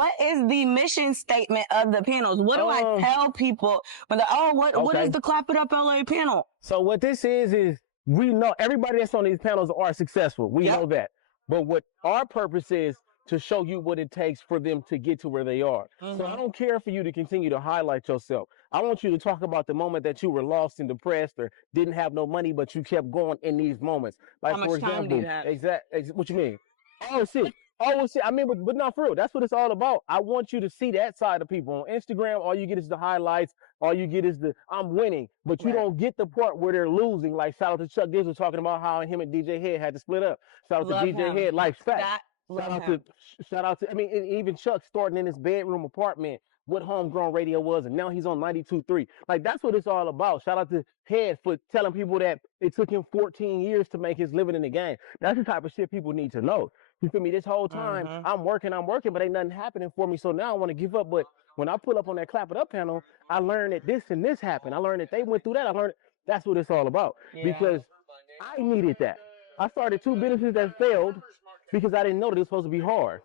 what is the mission statement of the panels? What do I tell people when they're, what is the Clap It Up LA panel? So what this is we know everybody that's on these panels are successful. We know that. But what our purpose is to show you what it takes for them to get to where they are. So I don't care for you to continue to highlight yourself. I want you to talk about the moment that you were lost and depressed or didn't have no money, but you kept going in these moments. Like, how much for example, time do you have? What you mean? Oh, shit. Oh, shit. I mean, but not for real. That's what it's all about. I want you to see that side of people. On Instagram, all you get is the highlights. All you get is the I'm winning, but you don't get the part where they're losing. Like, shout out to Chuck Dizzle talking about how him and DJ Head had to split up. Shout out to DJ Head, Life's Fact. Shout out to, I mean, even Chuck starting in his bedroom apartment, what homegrown radio was, and now he's on 92.3. Like, that's what it's all about. Shout out to Head for telling people that it took him 14 years to make his living in the game. That's the type of shit people need to know. You feel me? This whole time, I'm working, but ain't nothing happening for me. So now I want to give up. But when I pull up on that Clap It Up panel, I learned that this and this happened. I learned that they went through that. I learned that's what it's all about. Because I needed that. I started 2 businesses that failed because I didn't know that it was supposed to be hard.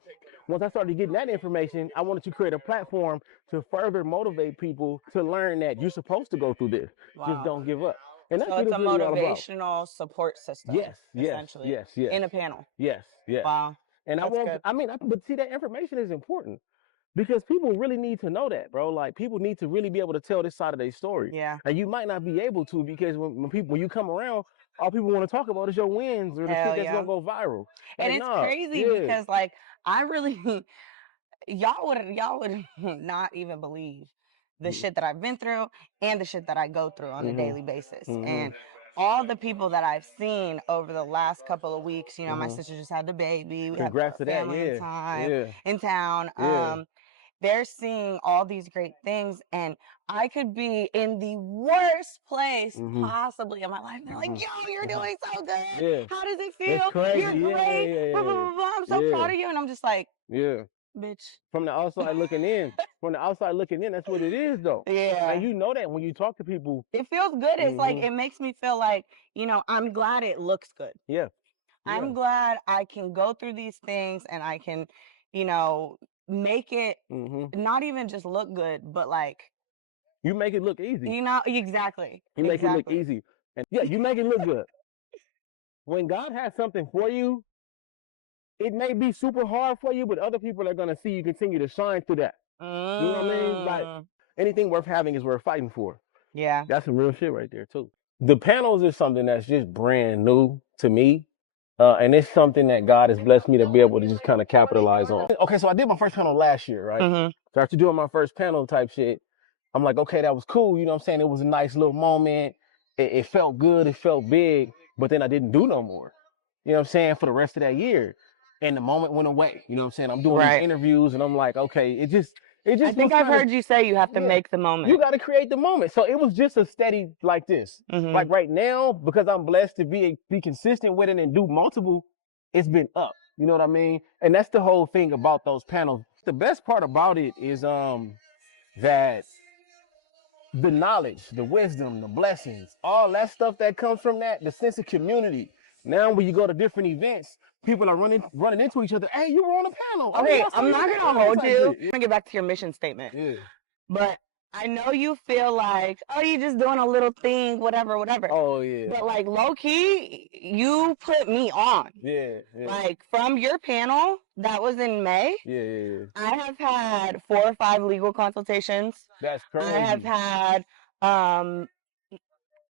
Once I started getting that information, I wanted to create a platform to further motivate people to learn that you're supposed to go through this. Just don't give up. And that's so what it's a really motivational support system. Yes. In a panel. Yes. Wow. And but see, that information is important because people really need to know that, bro. Like, people need to really be able to tell this side of their story. Yeah. And you might not be able to because when you come around, all people want to talk about is your wins or the shit that's gonna go viral. Like, and it's crazy because, like, I really, y'all would not even believe the shit that I've been through and the shit that I go through on a daily basis. And all the people that I've seen over the last couple of weeks, you know, my sister just had the baby. We Congrats have to family that. in town. They're seeing all these great things, and I could be in the worst place possibly in my life. They're like, yo, you're doing so good. How does it feel? It's crazy. You're great. Blah, blah, blah, blah. I'm so proud of you. And I'm just like, bitch. From the outside looking in. That's what it is, though. Yeah. And you know that when you talk to people. It feels good. It's like, it makes me feel like, you know, I'm glad it looks good. Yeah. I'm glad I can go through these things and I can, you know, make it not even just look good, but like. You make it look easy. You know, exactly. You make it look easy. And you make it look good. When God has something for you, it may be super hard for you, but other people are going to see you continue to shine through that. You know what I mean? Like, anything worth having is worth fighting for. Yeah. That's some real shit right there, too. The panels is something that's just brand new to me. And it's something that God has blessed me to be able to just kind of capitalize on. Okay, so I did my first panel last year, right? So after doing my first panel type shit, I'm like, okay, that was cool. You know what I'm saying? It was a nice little moment. It felt good. It felt big. But then I didn't do no more. You know what I'm saying? For the rest of that year. And the moment went away. You know what I'm saying? I'm doing these interviews and I'm like, okay, it just I think I've heard you say you have to make the moment. You got to create the moment. So it was just a steady like this. Like right now, because I'm blessed to be consistent with it and do multiple, it's been up. You know what I mean? And that's the whole thing about those panels. The best part about it is that the knowledge, the wisdom, the blessings, all that stuff that comes from that, the sense of community. Now when you go to different events, people are running into each other. Hey, you were on a panel. Okay, I'm not going to hold you. I'm going to get back to your mission statement. Yeah. But I know you feel like, oh, you're just doing a little thing, whatever. Oh, yeah. But, like, low-key, you put me on. Yeah. Like, from your panel, that was in May. Yeah. I have had 4 or 5 legal consultations. That's crazy. I have had,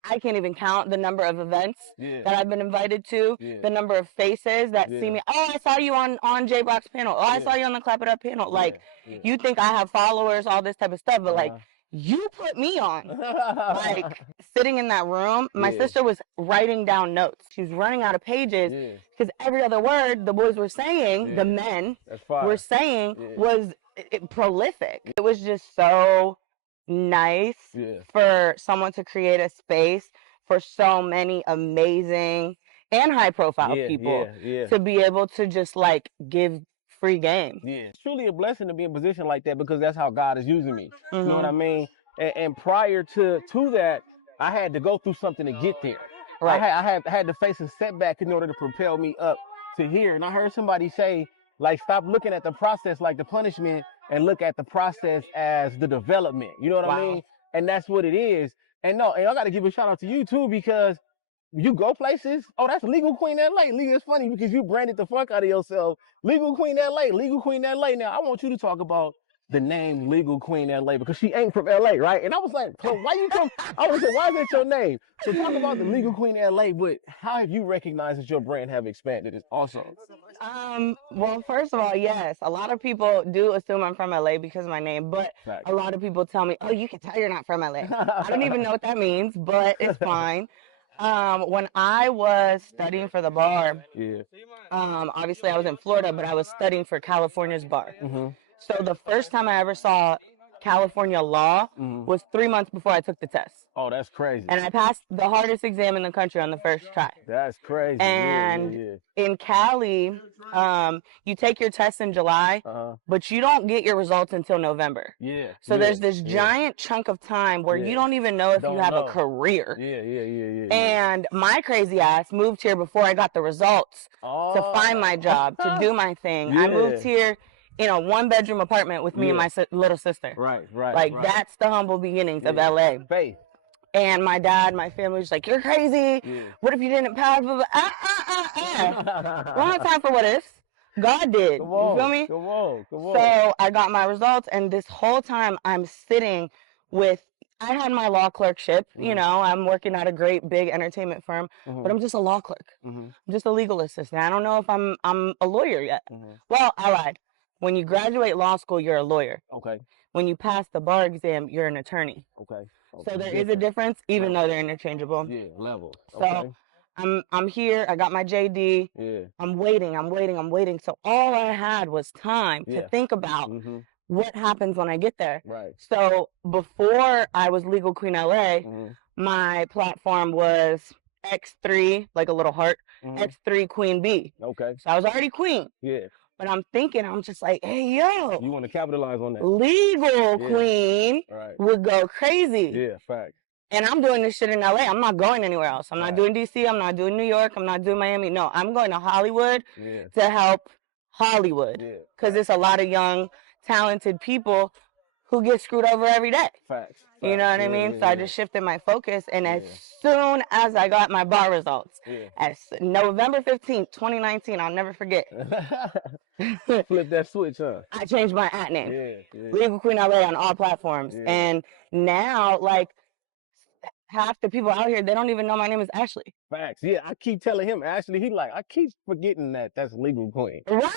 I can't even count the number of events that I've been invited to, the number of faces that see me. Oh, I saw you on J Brock's panel. Oh, I saw you on the Clap It Up panel. Like, you think I have followers, all this type of stuff, but like, you put me on. Like, sitting in that room, my sister was writing down notes. She was running out of pages because every other word the boys were saying, the men were saying, was prolific. It was just so nice for someone to create a space for so many amazing and high profile people to be able to just like give free game. It's truly a blessing to be in a position like that because that's how God is using me. You know what I mean? And prior to that, I had to go through something to get there. I had to face a setback in order to propel me up to here. And I heard somebody say, Like, stop looking at the process like the punishment and look at the process as the development. You know what I mean? And that's what it is. And no, and I got to give a shout out to you too, because you go places. Oh, that's Legal Queen LA. It's funny because you branded the fuck out of yourself. Legal Queen LA, Legal Queen LA. Now, I want you to talk about the name Legal Queen LA, because she ain't from LA, right? And I was like, so why you from? I was like, why is that your name? So talk about the Legal Queen LA, but how have you recognized that your brand have expanded also? Well, first of all, yes, a lot of people do assume I'm from LA because of my name, but Fact. a lot of people tell me, "Oh, you can tell you're not from LA." I don't even know what that means, but it's fine. When I was studying for the bar, Yeah. obviously I was in Florida, but I was studying for California's bar. Mm-hmm. So the first time I ever saw California law was 3 months before I took the test. Oh, that's crazy. And I passed the hardest exam in the country on the first try. That's crazy. And in Cali, you take your test in July, but you don't get your results until November. Yeah. So there's this giant chunk of time where you don't even know if you have a career. Yeah. And my crazy ass moved here before I got the results to find my job, to do my thing. I moved here in a 1-bedroom apartment with me and my little sister. Right. Like, that's the humble beginnings of LA. Faith. And my dad, my family was like, "You're crazy. What if you didn't pass?" We don't have time for what ifs. God did. You feel me? Come on. So I got my results, and this whole time I'm sitting with, I had my law clerkship. You know, I'm working at a great big entertainment firm, but I'm just a law clerk. I'm just a legal assistant. I don't know if I'm a lawyer yet. Well, I lied. When you graduate law school, you're a lawyer. Okay. When you pass the bar exam, you're an attorney. Okay. So there is a difference, even though they're interchangeable. Yeah, level. So I'm here. I got my JD. Yeah. I'm waiting. So all I had was time to think about what happens when I get there. Right. So before I was Legal Queen LA, my platform was X3, like a little heart, X3 Queen B. Okay. So I was already queen. Yeah. But I'm thinking, I'm just like, hey, yo. You want to capitalize on that. Legal queen would go crazy. Yeah, fact. And I'm doing this shit in LA. I'm not going anywhere else. I'm not doing DC. I'm not doing New York. I'm not doing Miami. No, I'm going to Hollywood to help Hollywood. Because there's a lot of young, talented people who get screwed over every day. Facts. You know what I mean? So I just shifted my focus. And as soon as I got my bar results, as November 15th, 2019, I'll never forget. Flip that switch, huh? I changed my at name. Legal Queen LA on all platforms. And now, like, half the people out here, they don't even know my name is Ashley. Facts. Yeah, I keep telling him, Ashley, he like, I keep forgetting that's Legal Queen. Right.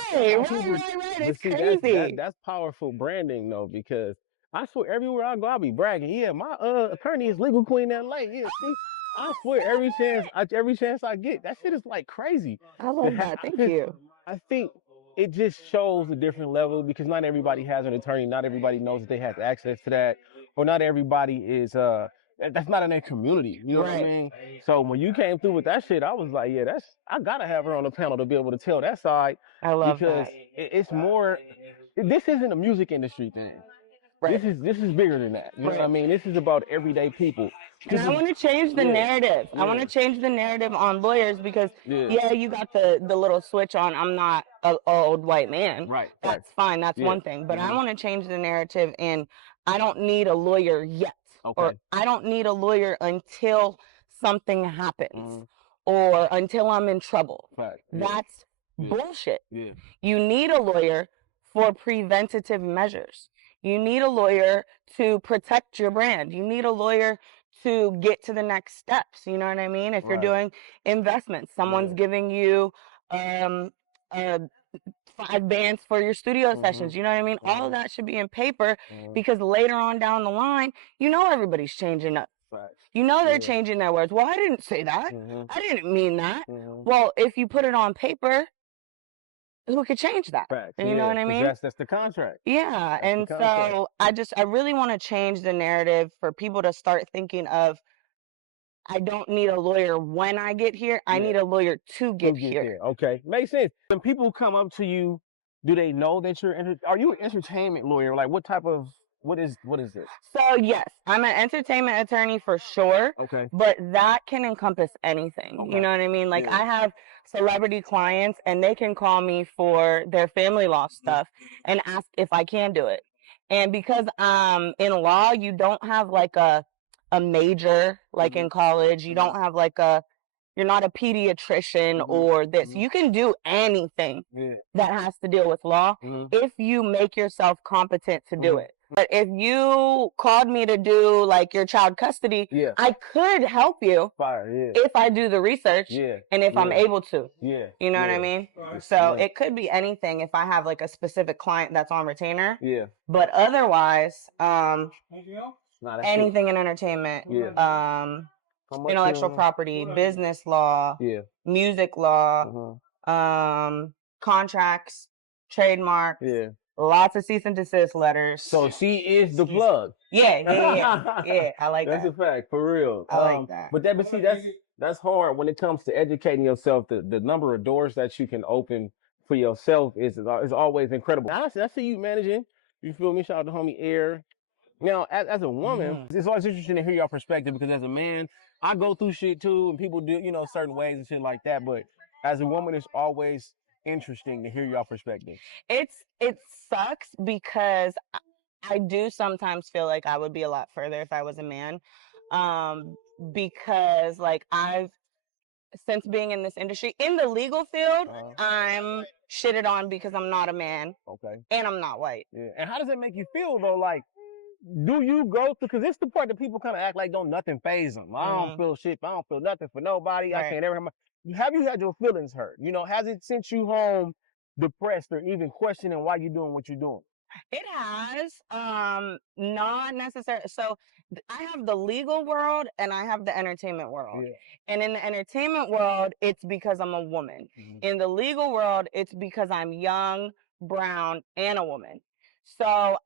It's crazy. That's powerful branding, though, because I swear everywhere I go, I'll be bragging. Yeah, my attorney is Legal Queen LA. Yeah, see, I swear every chance I get, that shit is like crazy. I love that. Thank you. I think it just shows a different level, because not everybody has an attorney. Not everybody knows that they have access to that, or not everybody is that's not in their community. You know what I mean? So when you came through with that shit, I was like, yeah, I gotta have her on the panel to be able to tell that side. I love because that. It's more. This isn't a music industry thing. Right. This is bigger than that. You know what I mean? This is about everyday people. And I want to change the narrative. I want to change the narrative on lawyers, because you got the little switch on, I'm not an old white man. Right. That's fine. That's one thing. But I want to change the narrative, and I don't need a lawyer yet. Okay. Or I don't need a lawyer until something happens or until I'm in trouble. Right. That's bullshit. You need a lawyer for preventative measures. You need a lawyer to protect your brand. You need a lawyer to get to the next steps. You know what I mean? If you're doing investments, someone's giving you 5 bands for your studio sessions. You know what I mean? All of that should be in paper, because later on down the line, you know, everybody's changing up. You know, they're changing their words. Well, I didn't say that. I didn't mean that. Well, if you put it on paper, who could change that? You know what I mean? That's the contract. Yeah. And so I really want to change the narrative for people to start thinking of, I don't need a lawyer when I get here. I need a lawyer to get here. Okay. Makes sense. When people come up to you, do they know that are you an entertainment lawyer? Like, what type of what is this? So yes, I'm an entertainment attorney for sure. Okay. But that can encompass anything. Okay. You know what I mean? Like I have celebrity clients and they can call me for their family law stuff and ask if I can do it. And because in law you don't have like a major like in college, you don't have like you're not a pediatrician or this. You can do anything that has to deal with law if you make yourself competent to do it. But if you called me to do like your child custody, I could help you if I do the research and if I'm able to. You know what I mean? So it could be anything if I have like a specific client that's on retainer. But otherwise, anything in entertainment. Intellectual property, business law, music law, contracts, trademarks, lots of cease and desist letters. So she is the plug. Yeah. I like that. That's a fact, for real. I like that. But see, that's hard when it comes to educating yourself. The number of doors that you can open for yourself is always incredible. Honestly, I see you managing. You feel me? Shout out to homie Air. Now, as a woman, it's always interesting to hear your perspective because as a man, I go through shit too, and people do, certain ways and shit like that. But as a woman, it's always interesting to hear your perspective. It sucks because I do sometimes feel like I would be a lot further if I was a man, because like since being in this industry, in the legal field, I'm shitted on because I'm not a man. Okay. And I'm not white. Yeah. And how does it make you feel though? Like, do you go through, because it's the part that people kind of act like don't nothing phase them. I don't feel shit. I don't feel nothing for nobody. Right. I can't ever have you had your feelings hurt? Has it sent you home depressed or even questioning why you're doing what you're doing? It has, not necessarily. So I have the legal world and I have the entertainment world. Yeah. And in the entertainment world, it's because I'm a woman. In the legal world, it's because I'm young, brown, and a woman. So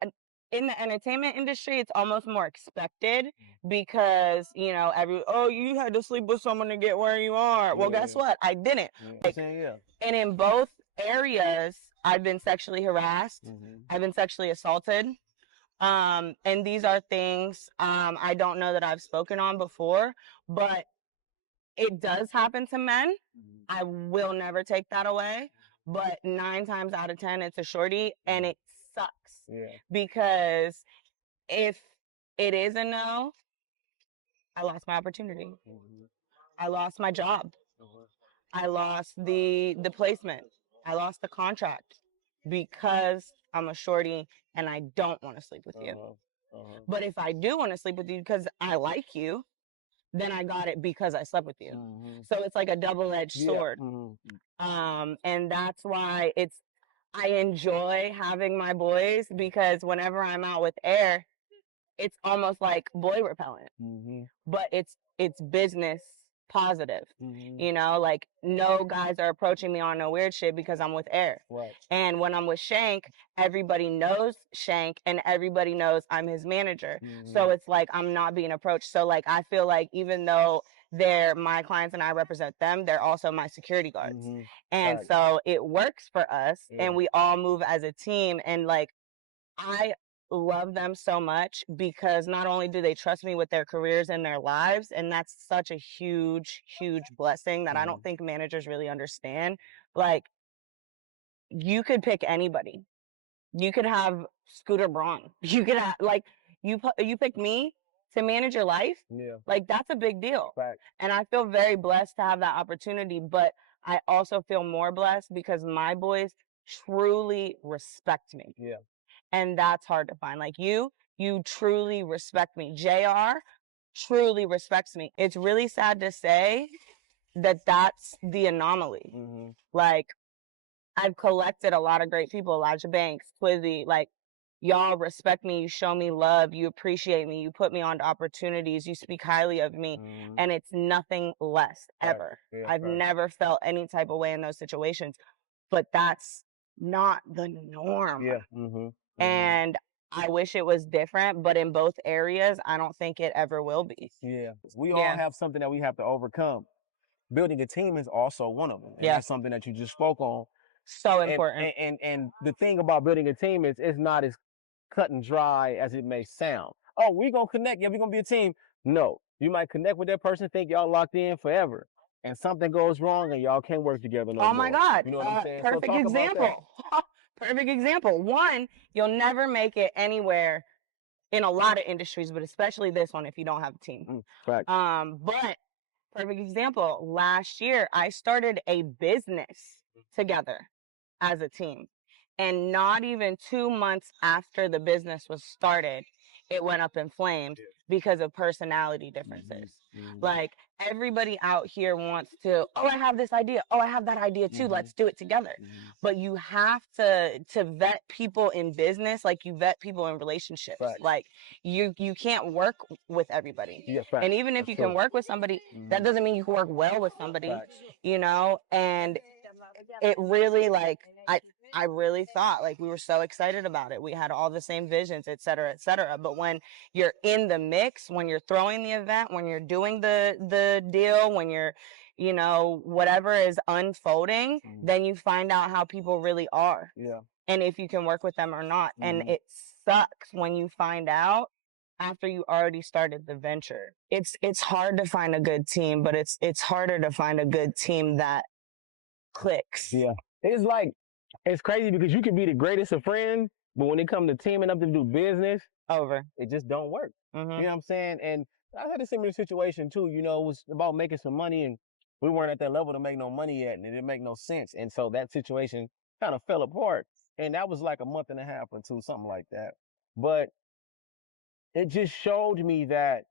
in the entertainment industry, it's almost more expected because, you had to sleep with someone to get where you are. Well, guess what? I didn't. And in both areas, I've been sexually harassed. I've been sexually assaulted. And these are things I don't know that I've spoken on before, but it does happen to men. I will never take that away. But 9 times out of 10, it's a shorty, and it sucks. Because if it is a no, I lost my opportunity. I lost my job. I lost the placement. I lost the contract because I'm a shorty and I don't want to sleep with you. But if I do want to sleep with you because I like you, then I got it because I slept with you. So it's like a double-edged sword. And that's why I enjoy having my boys, because whenever I'm out with Air, it's almost like boy repellent. But it's business positive. Like no guys are approaching me on no weird shit because I'm with Air. Right. And when I'm with Shank, everybody knows Shank and everybody knows I'm his manager. So it's like I'm not being approached. So like I feel like even though they're my clients and I represent them, they're also my security guards. And so it works for us and we all move as a team. And like I love them so much because not only do they trust me with their careers and their lives, and that's such a huge, huge blessing that I don't think managers really understand. Like, you could pick anybody. You could have Scooter Braun. You could have, like, you pick me to manage your life. Yeah. Like, that's a big deal. Fact. And I feel very blessed to have that opportunity, but I also feel more blessed because my boys truly respect me. Yeah. And that's hard to find. Like you truly respect me. JR truly respects me. It's really sad to say that that's the anomaly. Like I've collected a lot of great people, Elijah Banks, Quizzy, like y'all respect me, you show me love, you appreciate me, you put me on opportunities, you speak highly of me, and it's nothing less ever. Right. Yeah, I've never felt any type of way in those situations, but that's not the norm. Yeah. And I wish it was different, but in both areas, I don't think it ever will be. Yeah. We all have something that we have to overcome. Building a team is also one of them. And that's something that you just spoke on. So important. And the thing about building a team is it's not as cut and dry as it may sound. Oh, we're going to connect. Yeah, we're going to be a team. No, you might connect with that person, think y'all locked in forever, and something goes wrong and y'all can't work together no Oh more. my God. You know what I'm saying? So Perfect talk about that. example. Perfect example. One, you'll never make it anywhere in a lot of industries, but especially this one if you don't have a team. Fact. But perfect example. Last year, I started a business together as a team. And not even 2 months after the business was started, it went up in flames because of personality differences. Like everybody out here wants to, oh, I have this idea. Oh, I have that idea too. Let's do it together. But you have to vet people in business like you vet people in relationships. Facts. Like you can't work with everybody. Yeah, facts. And even if you can work with somebody, that doesn't mean you can work well with somebody. Facts. You know, and it really like I really thought like we were so excited about it. We had all the same visions, et cetera, et cetera. But when you're in the mix, when you're throwing the event, when you're doing the deal, when you're, you know, whatever is unfolding, then you find out how people really are. Yeah. And if you can work with them or not. And it sucks when you find out after you already started the venture. It's hard to find a good team, but it's harder to find a good team that clicks. Yeah. It's like, it's crazy because you can be the greatest of friends, but when it comes to teaming up to do business, Over. it just don't work. Mm-hmm. You know what I'm saying? And I had a similar situation too. You know, it was about making some money, and we weren't at that level to make no money yet, and it didn't make no sense. And so that situation kind of fell apart. And that was like a month and a half or two, something like that. But it just showed me that,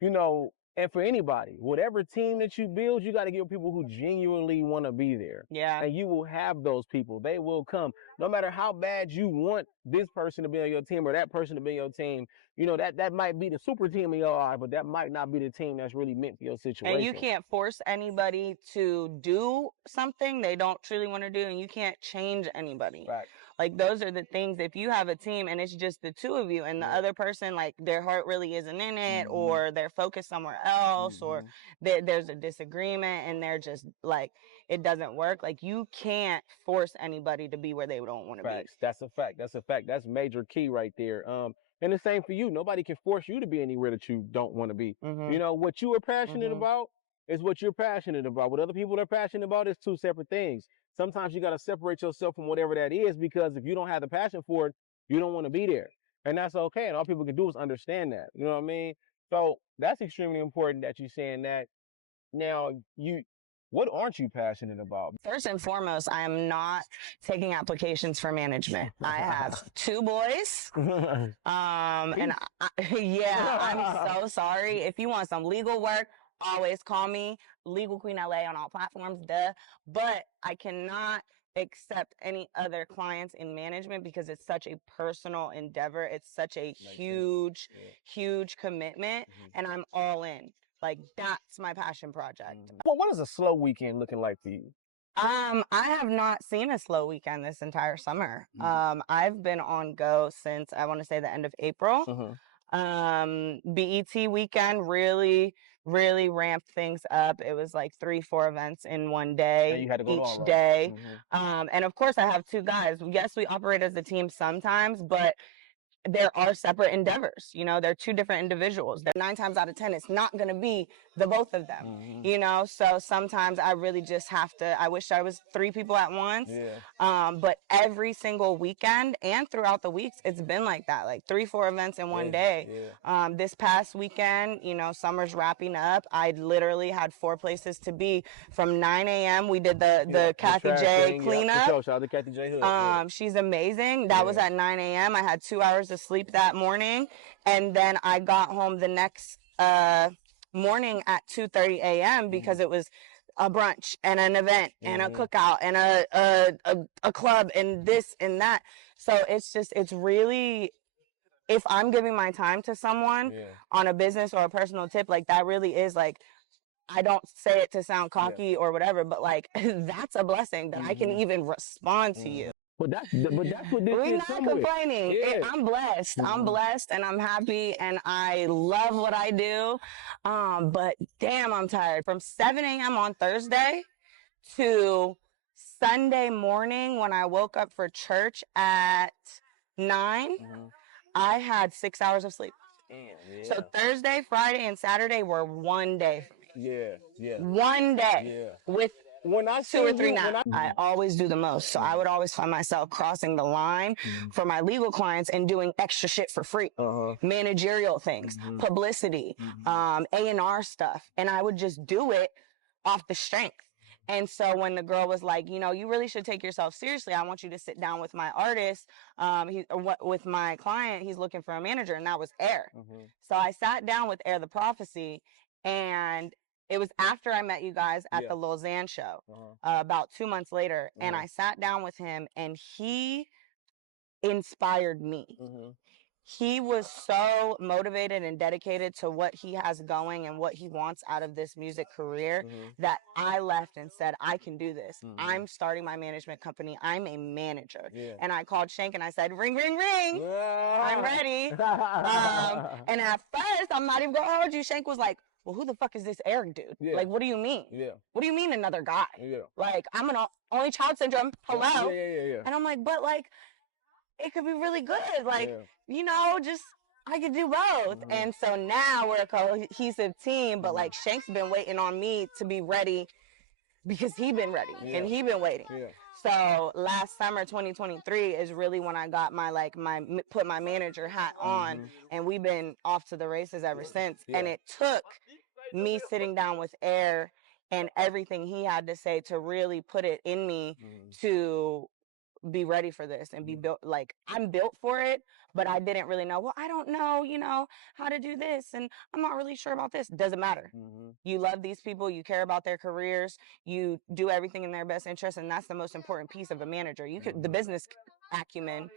you know, and for anybody, whatever team that you build, you got to give people who genuinely want to be there. Yeah. And you will have those people. They will come. No matter how bad you want this person to be on your team or that person to be on your team, you know, that might be the super team in your eye, but that might not be the team that's really meant for your situation. And you can't force anybody to do something they don't truly want to do, and you can't change anybody. Right. Like those are the things. If you have a team and it's just the two of you, and the other person, like their heart really isn't in it, or they're focused somewhere else, or there's a disagreement and they're just like it doesn't work. Like you can't force anybody to be where they don't want to be. That's a fact. That's a fact. That's major key right there. And the same for you. Nobody can force you to be anywhere that you don't want to be. You know, what you are passionate about is what you're passionate about. What other people are passionate about is two separate things. Sometimes you got to separate yourself from whatever that is, because if you don't have the passion for it, you don't want to be there. And that's okay. And all people can do is understand that. You know what I mean? So that's extremely important that you're saying that. Now, what aren't you passionate about? First and foremost, I am not taking applications for management. I have 2 boys. And yeah, I'm so sorry. If you want some legal work, always call me. Legal Queen LA on all platforms, duh. But I cannot accept any other clients in management because it's such a personal endeavor. It's such a huge, huge commitment, and I'm all in. Like that's my passion project. Well, what is a slow weekend looking like for you? I have not seen a slow weekend this entire summer. I've been on go since I want to say the end of April. BET weekend really ramped things up. It was like 3-4 events in one day, and you had to go each to all day. And of course I have 2 guys. Yes, we operate as a team sometimes, but there are separate endeavors. You know, they're 2 different individuals. They're 9 times out of 10, it's not going to be the both of them, you know? So sometimes I really just have to, I wish I was 3 people at once. But every single weekend and throughout the weeks, it's been like that, like 3-4 events in one day. This past weekend, you know, summer's wrapping up. I literally had 4 places to be from 9 a.m. We did the Kathy J cleanup. Shout out to Kathy J Hood. She's amazing. That was at 9 a.m. I had 2 hours of sleep that morning, and then I got home the next morning at 2:30 a.m. because it was a brunch and an event and a cookout and a club and this and that. So it's really, if I'm giving my time to someone on a business or a personal tip, like that really is like, I don't say it to sound cocky or whatever, but like that's a blessing that I can even respond to you. But that's what this We're is. not complaining. I'm blessed. I'm blessed and I'm happy and I love what I do. But damn, I'm tired. From 7 a.m. on Thursday to Sunday morning when I woke up for church at 9, I had 6 hours of sleep. Damn, So Thursday, Friday, and Saturday were one day for me. yeah. One day with When I 2 or seen 3 you, naps. I always do the most. So I would always find myself crossing the line for my legal clients and doing extra shit for free. Managerial things, publicity, A&R stuff. And I would just do it off the strength. And so when the girl was like, you know, you really should take yourself seriously. I want you to sit down with my artist, with my client. He's looking for a manager, and that was Air. So I sat down with Air the Prophecy, and it was after I met you guys at the Lausanne show, about 2 months later, and I sat down with him, and he inspired me. He was so motivated and dedicated to what he has going and what he wants out of this music career that I left and said, I can do this. I'm starting my management company. I'm a manager. And I called Shank and I said, ring, ring, ring. I'm ready. And at first, I'm not even going to hold you. Shank was like, well, who the fuck is this Eric dude? Like, what do you mean? What do you mean another guy? Like, I'm an only child syndrome. Hello. And I'm like, but like, it could be really good. Like, you know, just I could do both. And so now we're a cohesive team, but like Shank's been waiting on me to be ready because he been ready and he been waiting. So last summer, 2023 is really when I got my put my manager hat on, and we've been off to the races ever since. And it took me sitting down with Air and everything he had to say to really put it in me to be ready for this and be built. Like, I'm built for it, but I didn't really know, well, I don't know, you know, how to do this, and I'm not really sure about this. Doesn't matter. You love these people, you care about their careers, you do everything in their best interest, and that's the most important piece of a manager. You could the business acumen,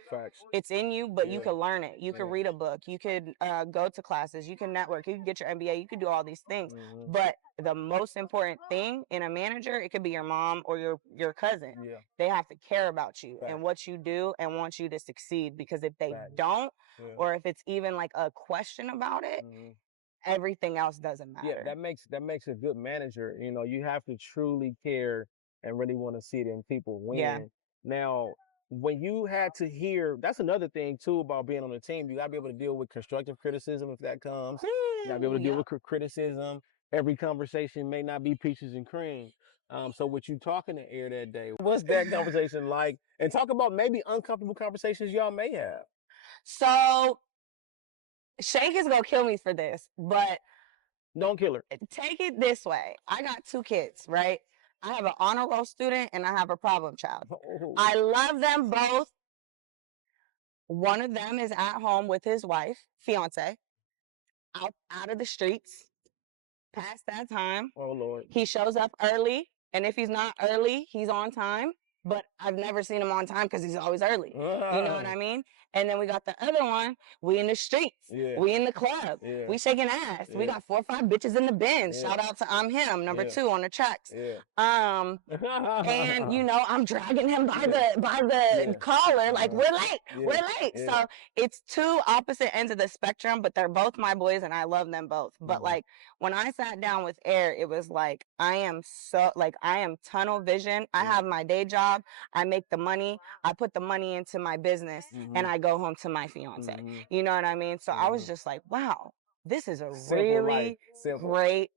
it's in you, but you could learn it. You could read a book, you could go to classes, you can network, you can get your MBA, you could do all these things. But the most important thing in a manager, it could be your mom or your cousin. They have to care about you and what you do and want you to succeed, because if they don't, or if it's even like a question about it, everything else doesn't matter. That makes a good manager. You know, you have to truly care and really want to see it in people win. Now, when you had to hear, that's another thing too about being on the team. You gotta be able to deal with constructive criticism if that comes. You gotta be able to deal with criticism. Every conversation may not be peaches and cream. So with you talking to Air that day, what's that conversation like? And talk about maybe uncomfortable conversations y'all may have. So Shank is gonna kill me for this, but don't kill her. Take it this way. I got 2 kids, right? I have an honor roll student and I have a problem child. I love them both. One of them is at home with his wife, fiance, out of the streets, past that time. Oh, Lord. He shows up early, and if he's not early, he's on time. But I've never seen him on time because he's always early. You know what I mean? And then we got the other one. We in the streets. We in the club. We shaking ass. We got 4 or 5 bitches in the bins. Shout out to I'm Him, number 2 on the tracks. And you know, I'm dragging him by the collar, like we're late. So it's 2 opposite ends of the spectrum, but they're both my boys and I love them both. But like when I sat down with Air, it was like I am tunnel vision. I have my day job. I make the money. I put the money into my business, and I go home to my fiance. You know what I mean? So I was just like, wow, this is a really great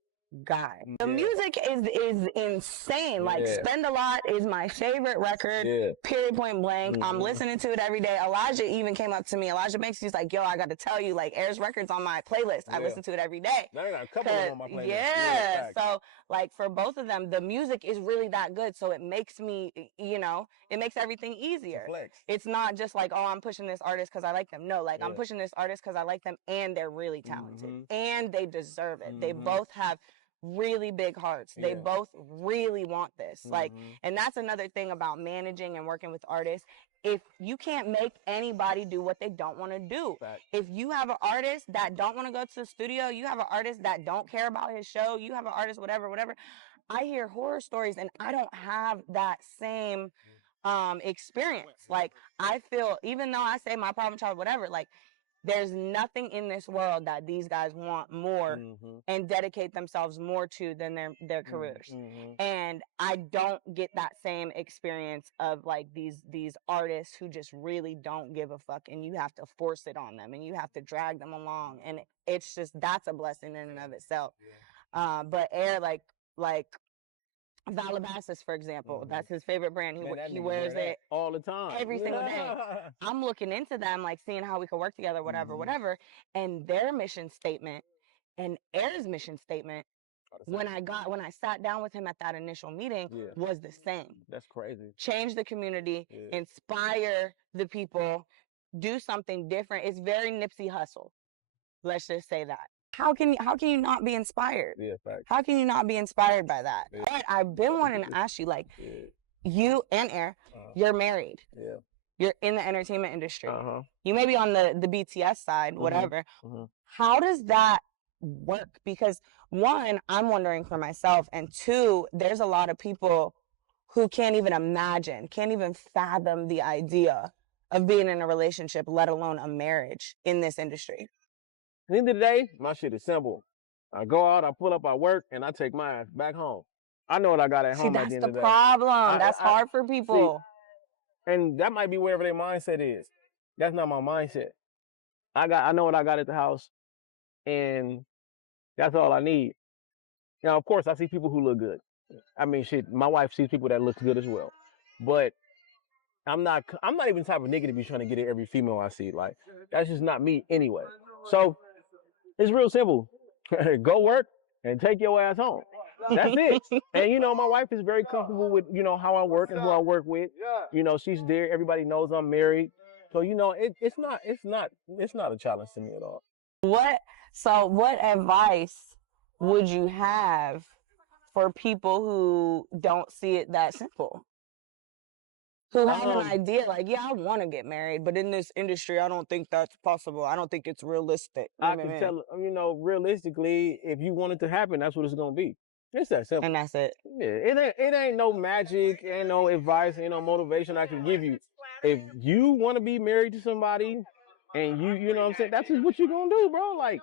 guy. The music is insane. Like Spend a Lot is my favorite record. Period, point blank. I'm listening to it every day. Elijah even came up to me. Elijah Banks, he's like, yo, I got to tell you, like, Air's record's on my playlist. I listen to it every day. I got a couple of them on my playlist. So like for both of them, the music is really that good. So it makes me, you know, it makes everything easier. It's not just like, oh, I'm pushing this artist because I like them. No, like I'm pushing this artist because I like them and they're really talented and they deserve it. They both have really big hearts. They both really want this. Like, and that's another thing about managing and working with artists. If you can't make anybody do what they don't want to do, if you have an artist that don't want to go to the studio, you have an artist that don't care about his show, you have an artist, whatever. I hear horror stories and I don't have that same experience. Like I feel, even though I say my problem child, whatever, like There's nothing in this world that these guys want more and dedicate themselves more to than their careers. And I don't get that same experience of like these artists who just really don't give a fuck, and you have to force it on them and you have to drag them along, and it's just, that's a blessing in and of itself. But Air, like Valabasas, for example, that's his favorite brand. He wears it all the time, every single day. I'm looking into them, like seeing how we could work together, whatever. And their mission statement and Air's mission statement, when I sat down with him at that initial meeting, was the same. That's crazy. Change the community, inspire the people, do something different. It's very Nipsey Hussle. Let's just say that. How can you not be inspired? Yeah, facts. How can you not be inspired by that? Yeah. But I've been wanting to ask you, like, you and Air, you're married. Yeah. You're in the entertainment industry. You may be on the BTS side, whatever. How does that work? Because one, I'm wondering for myself, and two, there's a lot of people who can't even imagine, can't even fathom the idea of being in a relationship, let alone a marriage in this industry. At the end of the day, my shit is simple. I go out, I pull up, I work, and I take my ass back home. I know what I got at home at the end of the day. That's the problem. That's hard for people. See, and that might be wherever their mindset is. That's not my mindset. I know what I got at the house, and that's all I need. Now, of course, I see people who look good. I mean, shit, my wife sees people that look good as well. But I'm not even the type of nigga to be trying to get at every female I see. Like, that's just not me anyway. So it's real simple. Go work and take your ass home. That's it. And you know, my wife is very comfortable with, you know, how I work and who I work with. You know, she's there. Everybody knows I'm married. So, you know, it's not a challenge to me at all. What advice would you have for people who don't see it that simple? Who have an idea like, yeah, I want to get married, but in this industry, I don't think that's possible. I don't think it's realistic. I can tell, you know, realistically, if you want it to happen, that's what it's going to be. It's that simple. And that's it. Yeah, it ain't no magic, ain't no advice, ain't no motivation I can give you. If you want to be married to somebody and you know what I'm saying, that's just what you're going to do, bro. Like,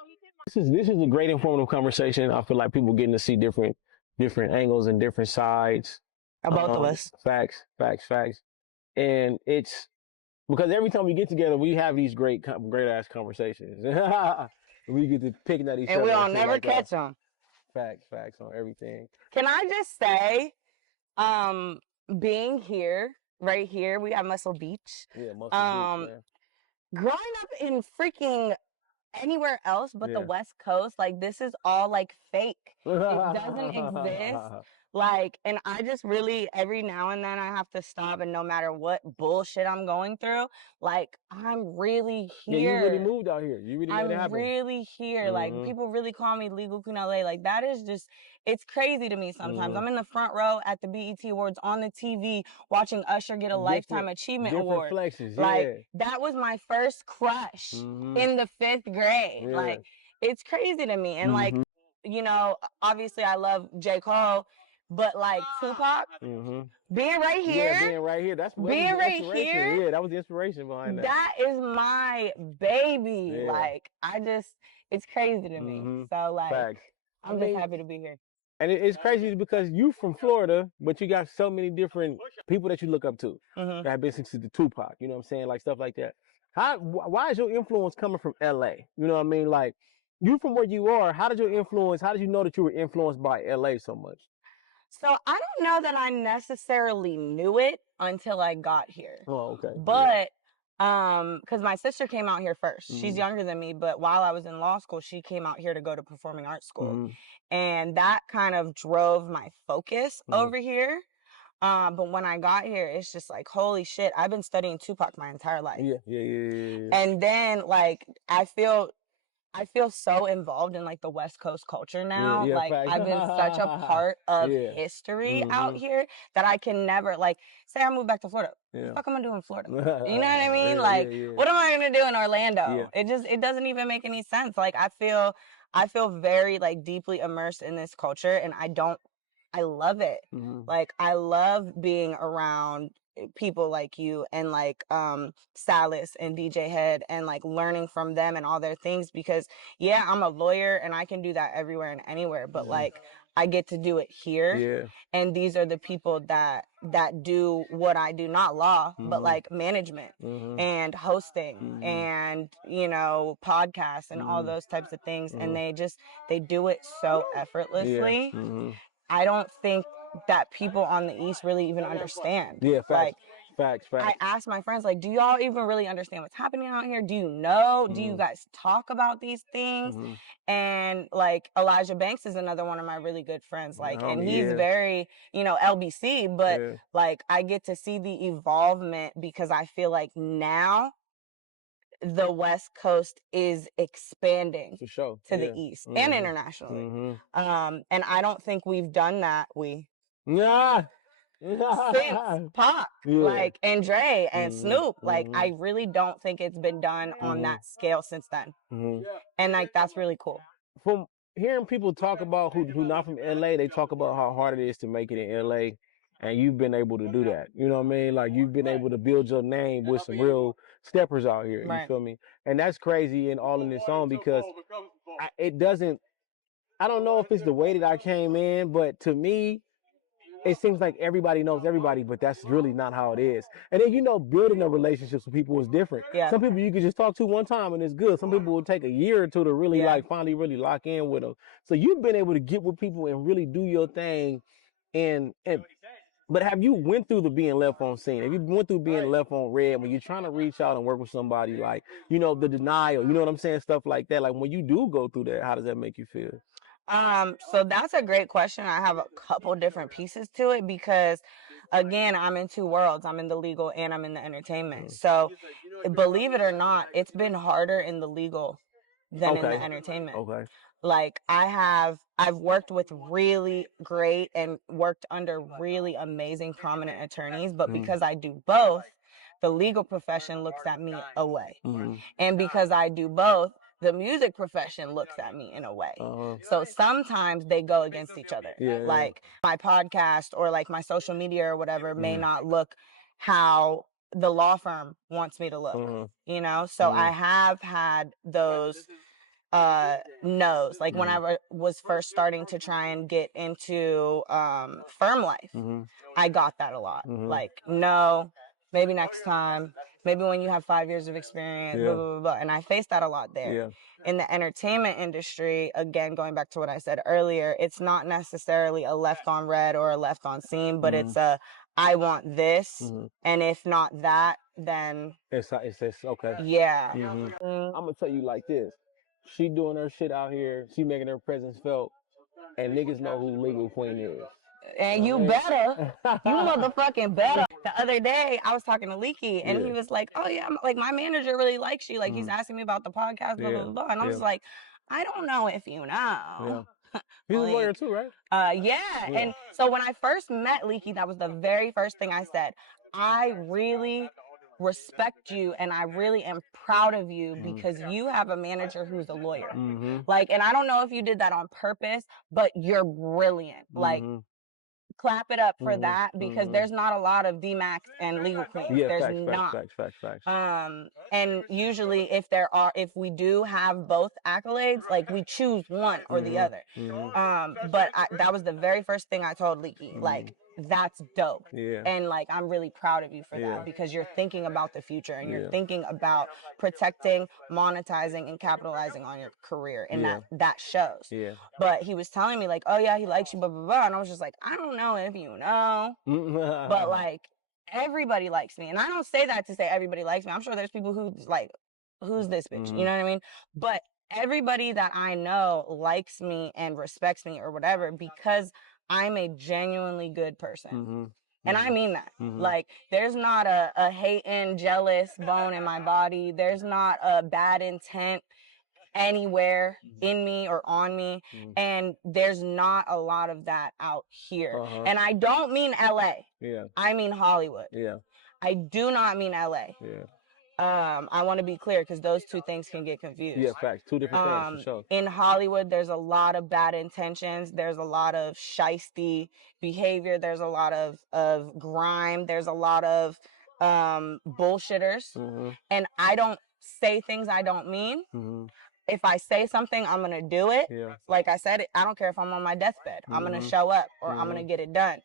this is a great informative conversation. I feel like people getting to see different angles and different sides. Of both of us. Facts. And it's because every time we get together, we have these great ass conversations. We get to picking at each other. And we'll never catch them. Facts on everything. Can I just say, being here, right here, we have Muscle Beach. Yeah, Muscle Beach, man. Growing up in freaking anywhere else but the West Coast, like, this is all like fake. It doesn't exist. Like, and I just really, every now and then I have to stop, and no matter what bullshit I'm going through, like, I'm really here. Yeah, you really moved out here. You really made it happen. I'm really here. Like, people really call me Legal Queen LA. Like, that is just, it's crazy to me sometimes. I'm in the front row at the BET Awards on the TV watching Usher get a Lifetime Achievement Award. Flexes, like, that was my first crush in the 5th grade. Like, it's crazy to me. And like, you know, obviously I love J. Cole, but like Tupac, being right here. Yeah, being right here. That was the inspiration behind that. That is my baby. Yeah. Like, it's crazy to me. So like, Facts. I'm just happy to be here. And it's crazy because you from Florida, but you got so many different people that you look up to that have been to the Tupac, you know what I'm saying? Like, stuff like that. Why is your influence coming from LA? You know what I mean? Like, you from where you are, how did you know that you were influenced by LA so much? So I don't know that I necessarily knew it until I got here. Oh, okay. But because my sister came out here first. She's younger than me, but while I was in law school, she came out here to go to performing arts school. And that kind of drove my focus over here. But when I got here, it's just like, holy shit, I've been studying Tupac my entire life. Yeah. And then, like, I feel so involved in like the West Coast culture now. Like, facts. I've been such a part of history out here that I can never, like, say I move back to Florida. What the fuck am I doing in Florida? You know what I mean? What am I gonna do in Orlando? It doesn't even make any sense. Like, I feel very like deeply immersed in this culture, and I love it. Like, I love being around people like you and like Salas and DJ Head and like learning from them and all their things, because yeah, I'm a lawyer and I can do that everywhere and anywhere, but like I get to do it here. And these are the people that do what I do, not law, but like management and hosting and, you know, podcasts and all those types of things. And they do it so effortlessly. I don't think that people on the East really even understand. Yeah, facts. Like, Facts. I ask my friends, like, do y'all even really understand what's happening out here? Do you know? Do you guys talk about these things? And like Elijah Banks is another one of my really good friends. Like, and he's very, you know, LBC, but like I get to see the evolvement because I feel like now the West Coast is expanding for sure to the East and internationally. And I don't think we've done that. Since Pac, like, and Dre and Snoop, like, I really don't think it's been done on that scale since then. And like, that's really cool. From hearing people talk about who not from LA, they talk about how hard it is to make it in LA, and you've been able to do that. You know what I mean? Like, you've been able to build your name with some real steppers out here. You feel me? And that's crazy and all in its own, because it doesn't. I don't know if it's the way that I came in, but to me, it seems like everybody knows everybody, but that's really not how it is. And then, you know, building the relationships with people is different. Yeah. Some people you can just talk to one time and it's good. Some people will take a year or two to really like finally really lock in with them. So you've been able to get with people and really do your thing. But have you went through the being left on scene? Have you went through being left on red when you're trying to reach out and work with somebody, like, you know, the denial, you know what I'm saying? Stuff like that. Like, when you do go through that, how does that make you feel? So that's a great question. I have a couple different pieces to it because, again, I'm in two worlds. I'm in the legal and I'm in the entertainment. So, believe it or not, it's been harder in the legal than in the entertainment. Okay. Like, I've worked with really great and worked under really amazing prominent attorneys, but because I do both, the legal profession looks at me away. And because I do both, the music profession looks at me in a way. So sometimes they go against each other. Like, my podcast or like my social media or whatever may not look how the law firm wants me to look, you know? So I have had those no's. Like, when I was first starting to try and get into firm life, I got that a lot. Like, no, maybe next time, maybe when you have 5 years of experience, blah, blah, blah, blah. And I faced that a lot there. In the entertainment industry, again, going back to what I said earlier, it's not necessarily a left on red or a left on scene, but it's a, I want this, and if not that, then it's okay. Yeah. I'm gonna tell you like this: she doing her shit out here, she making her presence felt, and niggas know who Legal Queen is. And you better, you motherfucking better. The other day, I was talking to Leaky, and he was like, "Oh yeah, like my manager really likes you. Like he's asking me about the podcast, blah blah blah." And I was like, "I don't know if you know." He's a lawyer too, right? Yeah. And so when I first met Leaky, that was the very first thing I said. I really respect you and I really am proud of you because you have a manager who's a lawyer. Like, and I don't know if you did that on purpose, but you're brilliant. Like, clap it up for that, because there's not a lot of DMAX and legal queens. There's not. Facts. And usually if we do have both accolades, like we choose one or the other. But that was the very first thing I told Leaky, like, that's dope. And like, I'm really proud of you for that, because you're thinking about the future and you're thinking about protecting, monetizing, and capitalizing on your career. And that shows. But he was telling me like, oh yeah, he likes you, blah, blah, blah. And I was just like, I don't know if you know, but like, everybody likes me. And I don't say that to say everybody likes me. I'm sure there's people who's like, who's this bitch? You know what I mean? But everybody that I know likes me and respects me or whatever, because I'm a genuinely good person. And I mean that. Like, there's not a hating, jealous bone in my body. There's not a bad intent anywhere in me or on me. And there's not a lot of that out here. And I don't mean LA. I mean Hollywood. I do not mean LA. I want to be clear because those two things can get confused. Yeah, facts. Two different things for sure. In Hollywood, there's a lot of bad intentions. There's a lot of shisty behavior. There's a lot of grime. There's a lot of bullshitters. And I don't say things I don't mean. If I say something, I'm going to do it. Yeah. Like I said, I don't care if I'm on my deathbed. I'm going to show up or I'm going to get it done.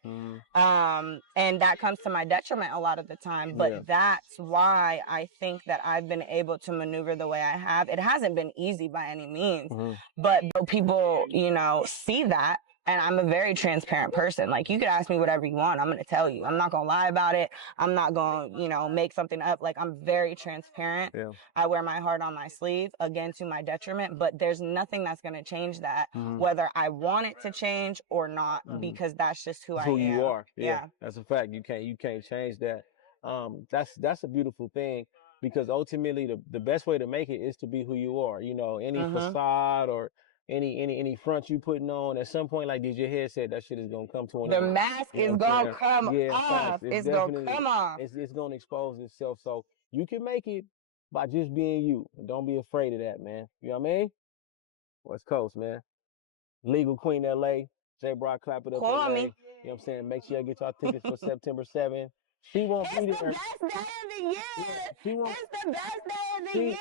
And that comes to my detriment a lot of the time. But that's why I think that I've been able to maneuver the way I have. It hasn't been easy by any means. But people, you know, see that. And I'm a very transparent person. Like, you could ask me whatever you want. I'm going to tell you. I'm not going to lie about it. I'm not going to, you know, make something up. Like, I'm very transparent. Yeah. I wear my heart on my sleeve, again, to my detriment. But there's nothing that's going to change that, whether I want it to change or not, because that's just who I am. Who you are. Yeah. That's a fact. You can't change that. That's a beautiful thing, because ultimately the best way to make it is to be who you are. You know, any facade or any front you putting on, at some point, like DJ Head said, that shit is gonna come to an end. The mask is gonna come off. It's gonna come off. It's gonna expose itself. So you can make it by just being you. Don't be afraid of that, man. You know what I mean? West Coast, man. Legal Queen LA. J Brock, clap it up. Call LA. me. You know what I'm saying? Make sure you get y'all tickets for September 7th. She won't be there. It's the best day of the year. Yeah, it's the best day of the year.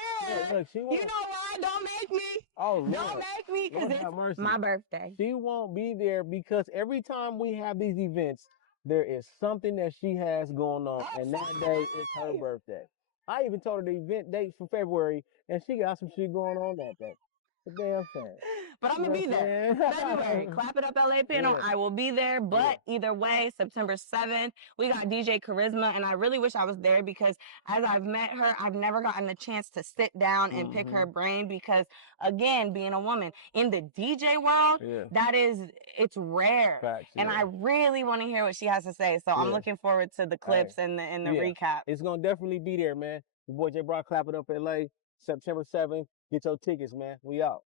Look, you know why? Don't make me. Oh, Lord. Don't make me, because it's my birthday. She won't be there because every time we have these events, there is something that she has going on, and that day is her birthday. I even told her the event date for February, and she got some shit going on that day. The damn thing. But I'm going to be there. February, Clap It Up LA panel. Yeah. I will be there. But either way, September 7th, we got DJ Charisma. And I really wish I was there, because as I've met her, I've never gotten a chance to sit down and pick her brain. Because, again, being a woman in the DJ world, it's rare. Facts, and I really want to hear what she has to say. So I'm looking forward to the clips and the recap. It's going to definitely be there, man. Your boy J Brock, Clap It Up LA, September 7th. Get your tickets, man. We out.